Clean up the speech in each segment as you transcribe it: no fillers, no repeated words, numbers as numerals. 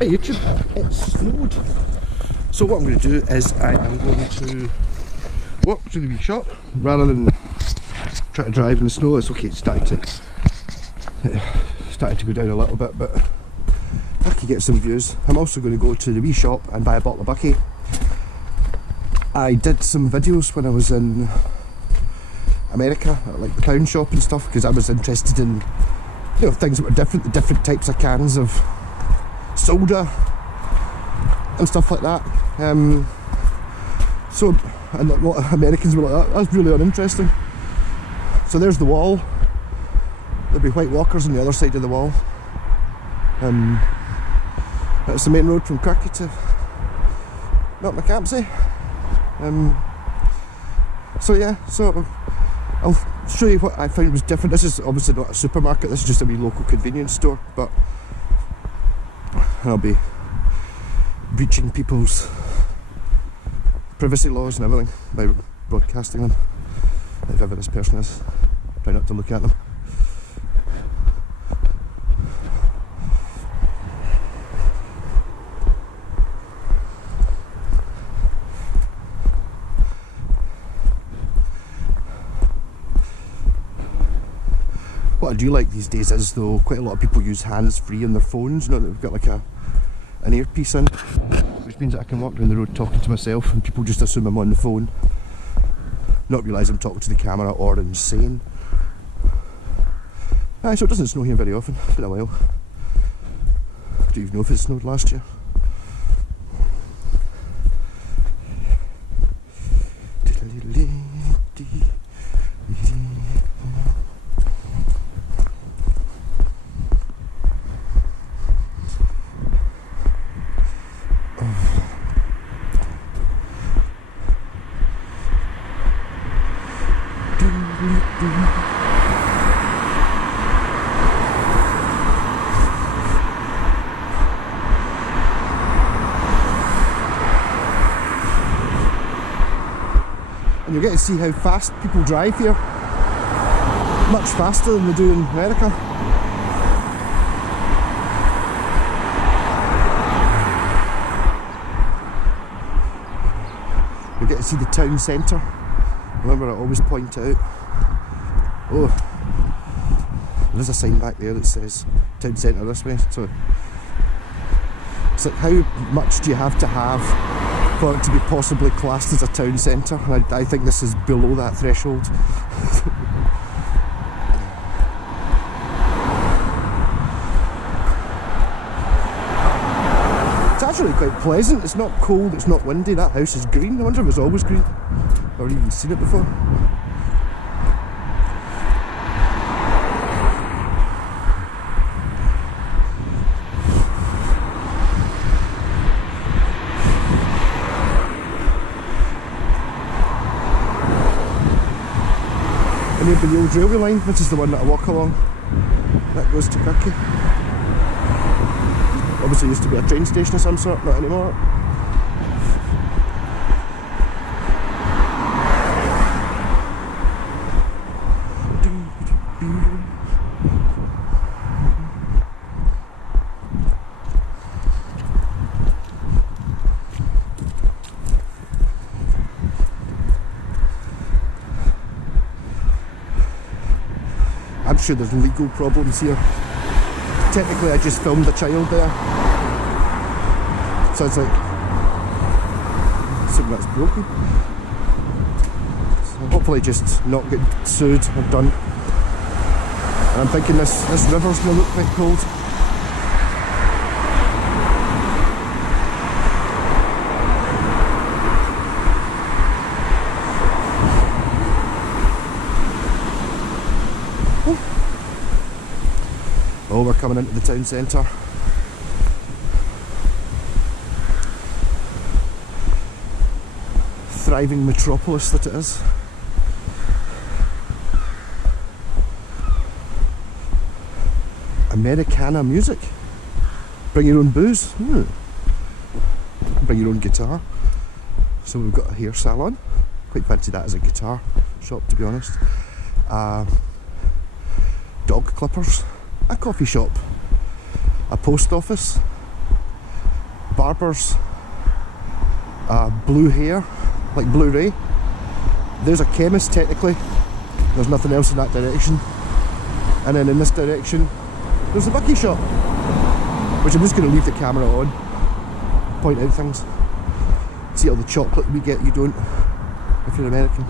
Hey YouTube, it's snowed. So what I'm going to do is I am going to walk to the wee shop rather than try to drive in the snow. It's okay, it's starting to go down a little bit, but I can get some views. I'm also going to go to the wee shop and buy a bottle of bucky. I did some videos when I was in America, at like the pound shop and stuff, because I was interested in, you know, things that were different, the different types of cans of soda and stuff like that. So, and a lot of Americans were like, that's really uninteresting. So there's the wall. There'll be white walkers on the other side of the wall. That's the main road from Kirky to Knocknacampsie. So yeah, so I'll show you what I found was different. This is obviously not a supermarket, this is just a wee local convenience store, but I'll be breaching people's privacy laws and everything by broadcasting them. Whoever this person is, try not to look at them. What I do like these days is, though, quite a lot of people use hands-free on their phones. You know, they've got like an earpiece in, which means that I can walk down the road talking to myself and people just assume I'm on the phone, not realise I'm talking to the camera or insane. So it doesn't snow here very often. It's been a while. I don't even know if it snowed last year. And you get to see how fast people drive here. Much faster than they do in America. You get to see the town centre. Remember, I always point out. Oh, there's a sign back there that says town centre this way. So it's like, how much do you have to have for it to be possibly classed as a town centre? And I think this is below that threshold. It's actually quite pleasant. It's not cold, it's not windy. That house is green. I wonder if it's always green. I've never even seen it before. And near the old railway line, which is the one that I walk along, that goes to Bucky. Obviously used to be a train station of some sort, not anymore. I'm sure there's legal problems here. Technically I just filmed a child there. So it's like something that's broken. So hopefully just not get sued or done. And I'm thinking this river's going to look quite cold. Oh, we're coming into the town centre. Thriving metropolis that it is. Americana music. Bring your own booze. Bring your own guitar. So we've got a hair salon. Quite fancy that as a guitar shop, to be honest. Dog clippers. A coffee shop. A post office. barbers, blue hair, like Blu-ray. There's a chemist technically, there's nothing else in that direction. And then in this direction, there's the bucky shop, which I'm just going to leave the camera on, point out things. See all the chocolate we get, you don't, if you're American.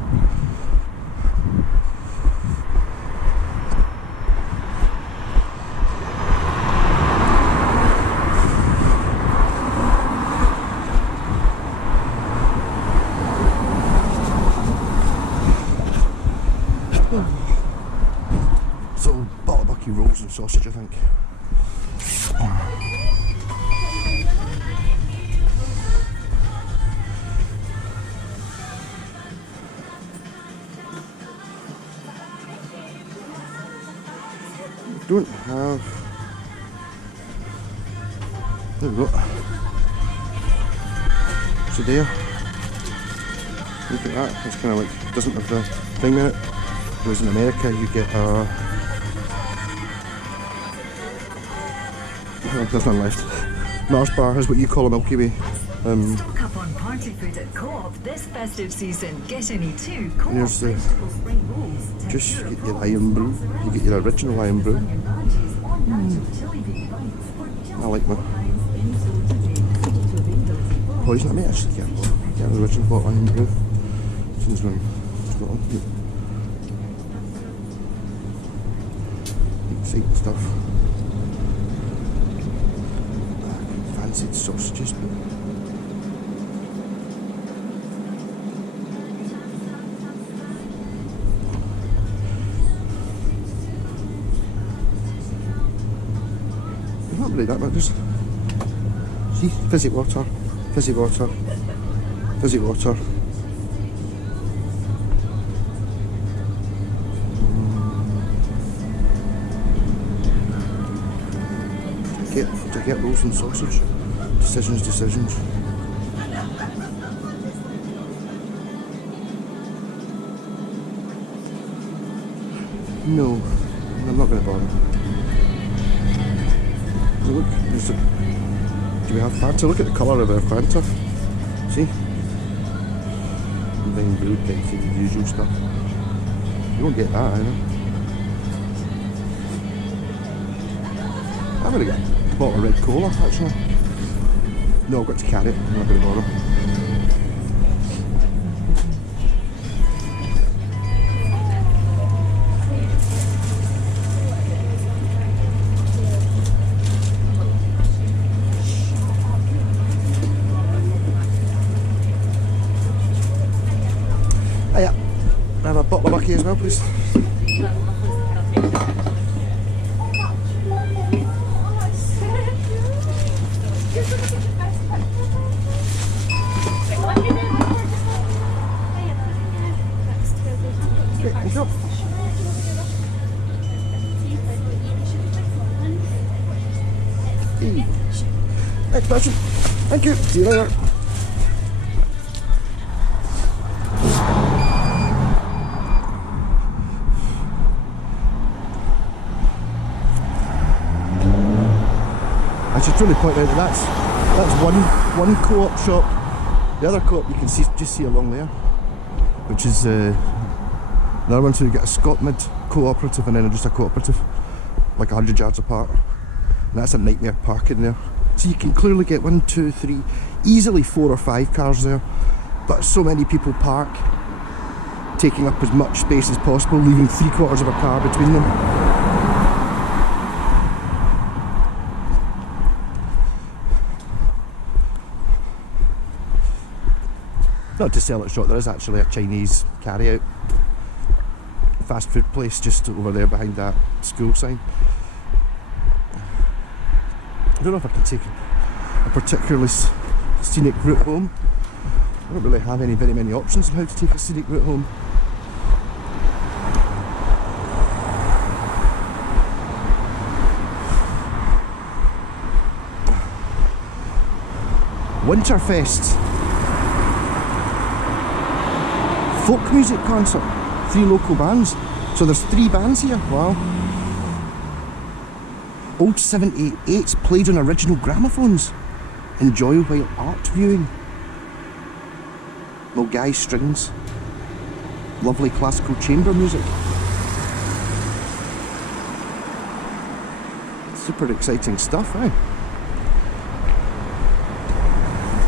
So, bottle bucky rolls and sausage, I think. Don't have. There we go. So there. Look at that. It's kind of like, doesn't have the thing in it. Whereas in America you get a. There's none left. Mars bar is what you call a Milky Way. Stock up on party food at Co-op this festive season. Get any 2 Co-op Here's the vegetable spring rolls. juice, you get your iron brew, you get your original iron brew. I like my poison. I may actually get the original bottle iron brew. Since we're in Scotland. Exciting stuff. Fancied sausages. Not really that much, just see, fizzy water, fizzy water, fizzy water. To get rolls and sausage. Decisions. No, I'm not going to bother. Look, do we have Fanta? Look at the colour of our Fanta. See? Vine blue, Pepsi, the usual stuff. You won't get that either. I'm going to get a bottle of red cola actually. No, I've got to carry it. I'm not going to bother. Yeah, have a bottle of bucky as well, please. Thank you. Next person. Thank you. See you later. I should really point out that that's one co-op shop. The other co-op you can just see along there, which is another one. So you get a Scotmid cooperative and then just a cooperative, like 100 yards apart. And that's a nightmare parking there. So you can clearly get 1, 2, 3, easily 4 or 5 cars there. But so many people park, taking up as much space as possible, leaving 3/4 of a car between them. Not to sell it short, there is actually a Chinese carry-out fast food place just over there behind that school sign. I don't know if I can take a particularly scenic route home. I don't really have very many options on how to take a scenic route home. Winterfest. Folk music concert. 3 local bands. So there's 3 bands here. Wow. Old 788s played on original gramophones. enjoy while art viewing. No guy strings. Lovely classical chamber music. Super exciting stuff, eh?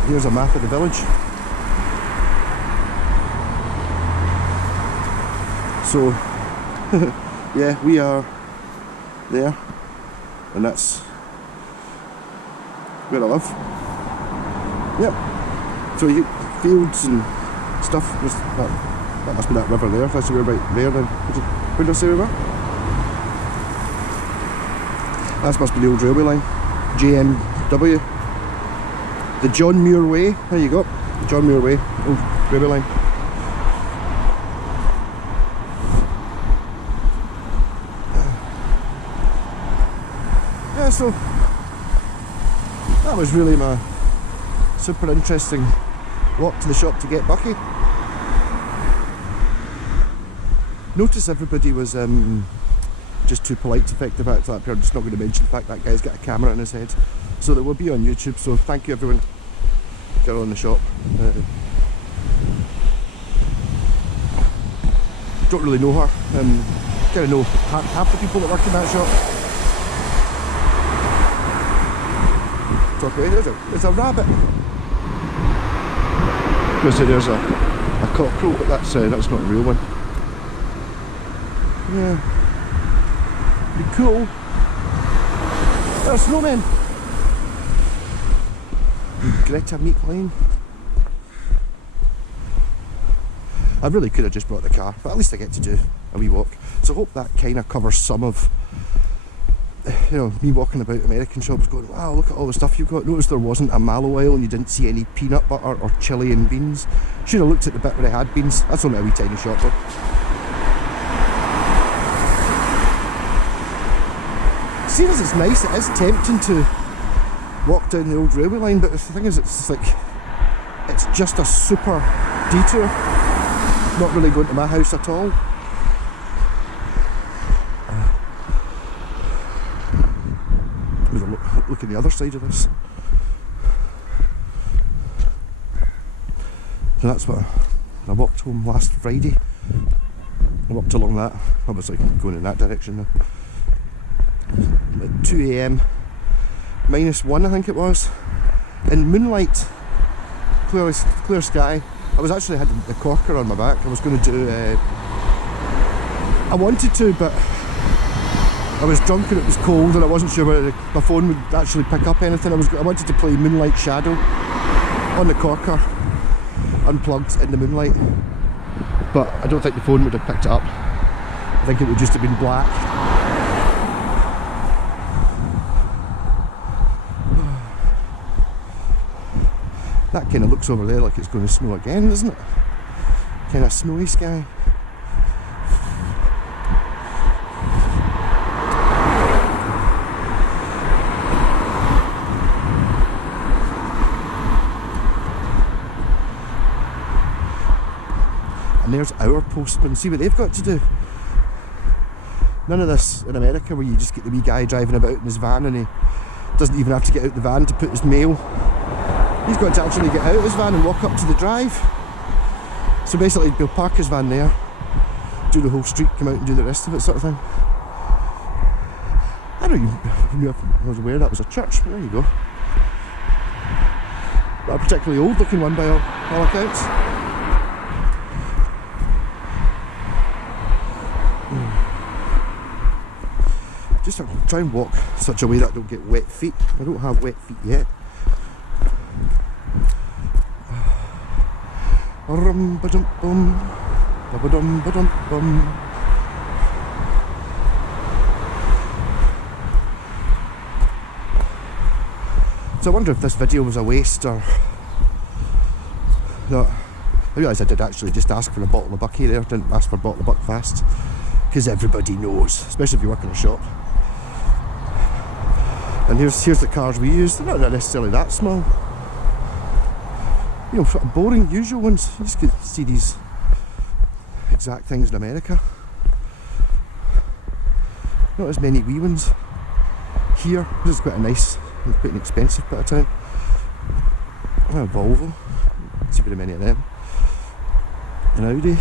Here's a map of the village. So, yeah, we are there, and that's where I live. Yep. So you fields and stuff. That must be that river there. If that's the river right there, then where did I say river? That must be the old railway line. JMW. The John Muir Way. There you go. The John Muir Way. Old railway line. Yeah, so that was really my super interesting walk to the shop to get bucky. Notice everybody was just too polite to affect the fact that I'm just not going to mention the fact that guy's got a camera in his head. So that will be on YouTube, so thank you everyone. Girl in the shop. Don't really know her. Kind of know half the people that work in that shop. It's okay, there's a rabbit. I was going to say there's a cockerel, but that's not a real one. Yeah. Pretty cool. There's snowmen. Greta Meat Line. I really could have just brought the car, but at least I get to do a wee walk. So I hope that kind of covers some of, you know, me walking about American shops going, wow, look at all the stuff you've got. Notice there wasn't a mallow oil and you didn't see any peanut butter or chilli and beans. Should have looked at the bit where they had beans. That's only a wee tiny shop though. Seeing as it's nice, it is tempting to walk down the old railway line, but the thing is, it's like, it's just a super detour. Not really going to my house at all. Look at the other side of this. So that's what I walked home last Friday. I walked along that. I was like going in that direction now. At 2 AM, -1 I think it was, in moonlight, clear sky. I was actually had the corker on my back. I was going to do I wanted to, but I was drunk and it was cold and I wasn't sure whether my phone would actually pick up anything. I wanted to play Moonlight Shadow on the corker, unplugged in the moonlight, but I don't think the phone would have picked it up. I think it would just have been black. That kind of looks over there like it's going to snow again, doesn't it? Kind of snowy sky. And there's our postman. See what they've got to do. None of this in America where you just get the wee guy driving about in his van and he doesn't even have to get out the van to put his mail. He's got to actually get out of his van and walk up to the drive. So basically he'll park his van there, do the whole street, come out and do the rest of it, sort of thing. I don't even know if I was aware that was a church, but there you go. Not a particularly old looking one by all accounts. Just try and walk such a way that I don't get wet feet. I don't have wet feet yet. Rum ba dum bum, ba dum ba dum bum. So I wonder if this video was a waste or not. I realise I did actually just ask for a bottle of bucky there. Didn't ask for a bottle of Buckfast because everybody knows, especially if you work in a shop. And here's the cars we use. They're not necessarily that small. You know, sort of boring, usual ones. You just could see these exact things in America. Not as many wee ones here. This is quite a nice, quite an expensive bit of town. A Volvo. See very many of them. An Audi.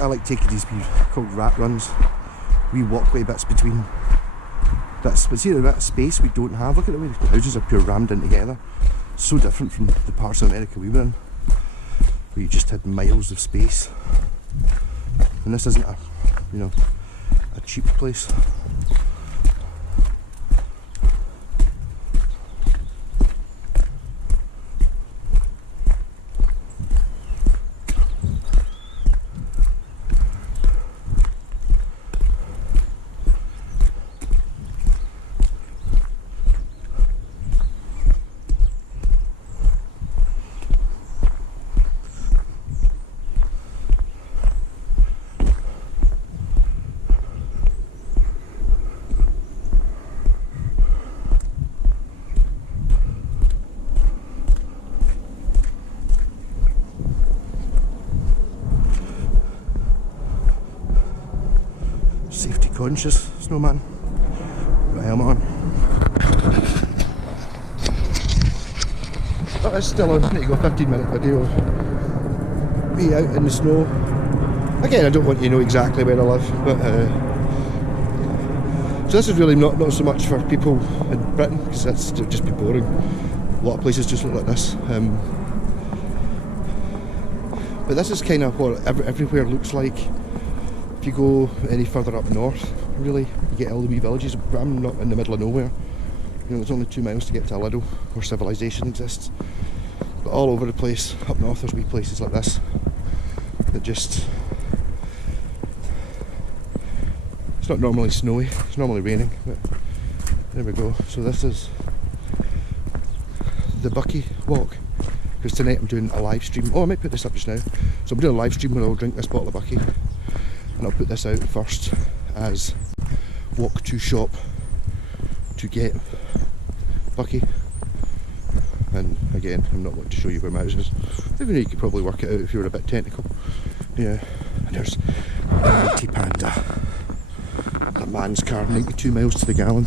I like taking these called rat runs, wee walkway bits between bits, but see the bit of space we don't have. Look at the way the houses are pure rammed in together. So different from the parts of America we were in, where you just had miles of space. And this isn't a, you know, a cheap place. Safety conscious snowman. Got a helmet on. But it's still on. Need to go 15-minute video. Be out in the snow. Again, I don't want you to know exactly where I live, but so this is really not so much for people in Britain, because that's just be boring. A lot of places just look like this. But this is kind of what everywhere looks like. If you go any further up north, really, you get all the wee villages. I'm not in the middle of nowhere. You know, there's only 2 miles to get to Lido, where civilization exists. But all over the place, up north, there's wee places like this that just... It's not normally snowy, it's normally raining, but there we go. So this is the Bucky walk, because tonight I'm doing a live stream. Oh, I might put this up just now. So I'm doing a live stream where I'll drink this bottle of Bucky. And I'll put this out first as walk to shop to get Bucky. And again, I'm not wanting to show you where my house is, even though you could probably work it out if you were a bit technical. Yeah, and there's the mighty Panda. A man's car, 92 miles to the gallon.